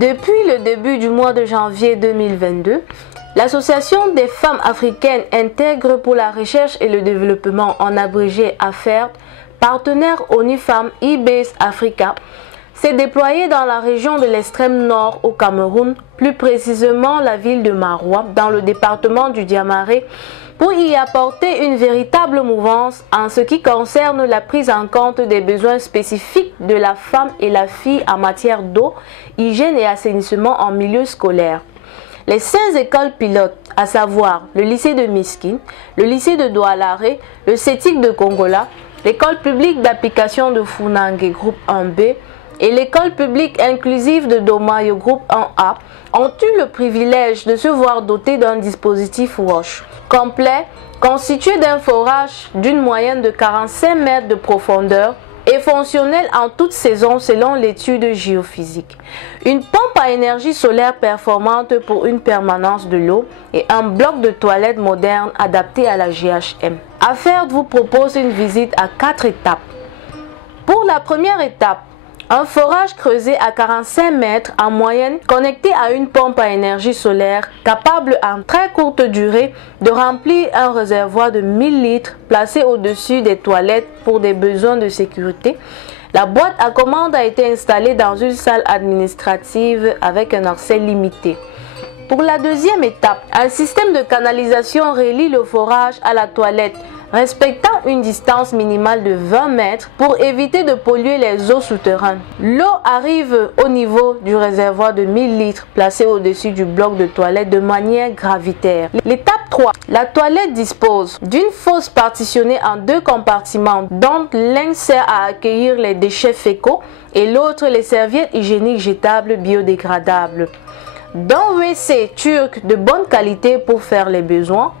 Depuis le début du mois de janvier 2022, l'Association des femmes africaines intègre pour la recherche et le développement, en abrégé AFERD, partenaire ONU Femmes eBase Africa, s'est déployée dans la région de l'extrême nord au Cameroun, plus précisément la ville de Maroua, dans le département du Diamaré, pour y apporter une véritable mouvance en ce qui concerne la prise en compte des besoins spécifiques de la femme et la fille en matière d'eau, hygiène et assainissement en milieu scolaire. Les 5 écoles pilotes, à savoir le lycée de Miskin, le lycée de Doualare, le CETIC de Congola, l'école publique d'application de Funangue groupe 1B et l'école publique inclusive de Domayo groupe 1A ont eu le privilège de se voir dotés d'un dispositif WASH complet, constitué d'un forage d'une moyenne de 45 mètres de profondeur et fonctionnel en toute saison selon l'étude géophysique. Une pompe à énergie solaire performante pour une permanence de l'eau et un bloc de toilettes moderne adapté à la GHM. AFERD vous propose une visite à 4 étapes. Pour la première étape, un forage creusé à 45 mètres en moyenne connecté à une pompe à énergie solaire capable en très courte durée de remplir un réservoir de 1000 litres placé au-dessus des toilettes pour des besoins de sécurité. La boîte à commande a été installée dans une salle administrative avec un accès limité. Pour la deuxième étape, un système de canalisation relie le forage à la toilette, respectant une distance minimale de 20 mètres pour éviter de polluer les eaux souterraines. L'eau arrive au niveau du réservoir de 1000 litres placé au-dessus du bloc de toilette de manière gravitaire. L'étape 3. La toilette dispose d'une fosse partitionnée en 2 compartiments dont l'un sert à accueillir les déchets fécaux et l'autre les serviettes hygiéniques jetables biodégradables. D'un WC turc de bonne qualité pour faire les besoins,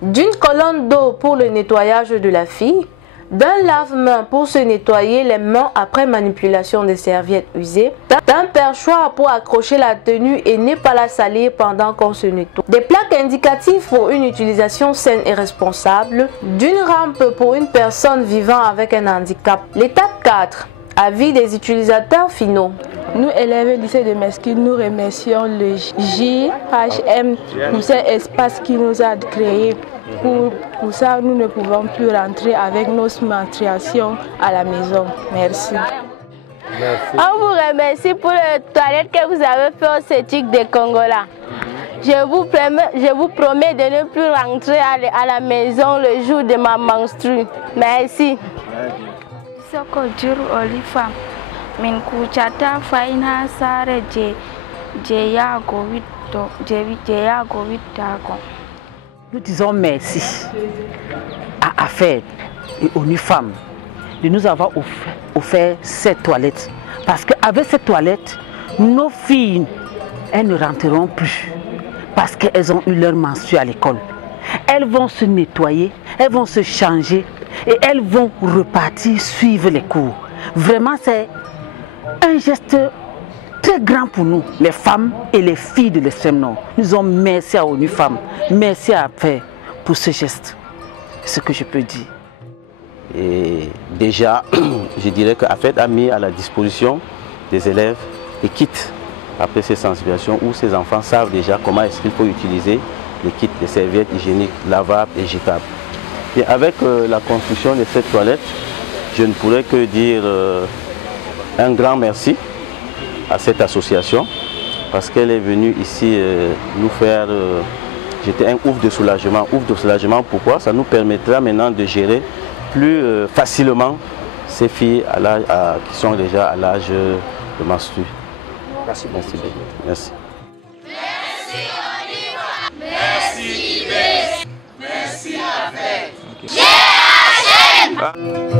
d'une colonne d'eau pour le nettoyage de la fille, d'un lave-mains pour se nettoyer les mains après manipulation des serviettes usées, d'un perchoir pour accrocher la tenue et ne pas la salir pendant qu'on se nettoie, des plaques indicatives pour une utilisation saine et responsable, d'une rampe pour une personne vivant avec un handicap. L'étape 4. Avis des utilisateurs finaux. Nous, élèves du lycée de Mesquine, nous remercions le JHM pour cet espace qu'il nous a créé. Pour ça, nous ne pouvons plus rentrer avec nos menstruations à la maison. Merci. On vous remercie pour les toilettes que vous avez fait au CETIC de Congola. Je vous promets de ne plus rentrer à la maison le jour de ma menstrue. Merci. Min kuchata faina sare je yago wittago. Nous disons merci à AFERD et ONU Femmes de nous avoir offert cette toilette. Parce qu'avec cette toilette, nos filles, elles ne rentreront plus. Parce qu'elles ont eu leur menstru à l'école. Elles vont se nettoyer, elles vont se changer et elles vont repartir suivre les cours. Vraiment, c'est un geste très grand pour nous, les femmes et les filles de l'extrême nord. Nous disons merci à ONU Femmes, merci à AFERD pour ce geste. C'est ce que je peux dire. Et déjà, je dirais que AFERD a mis à la disposition des élèves des kits après ces sensibilisations où ces enfants savent déjà comment est-ce qu'il faut utiliser les kits, les serviettes hygiéniques lavables et jetables. Et avec la construction de cette toilette, je ne pourrais que dire un grand merci à cette association parce qu'elle est venue ici nous faire jeter un ouf de soulagement. Ouf de soulagement, pourquoi? Ça nous permettra maintenant de gérer plus facilement ces filles qui sont déjà à l'âge de menstru. Merci. Merci. Merci. Merci, merci, merci,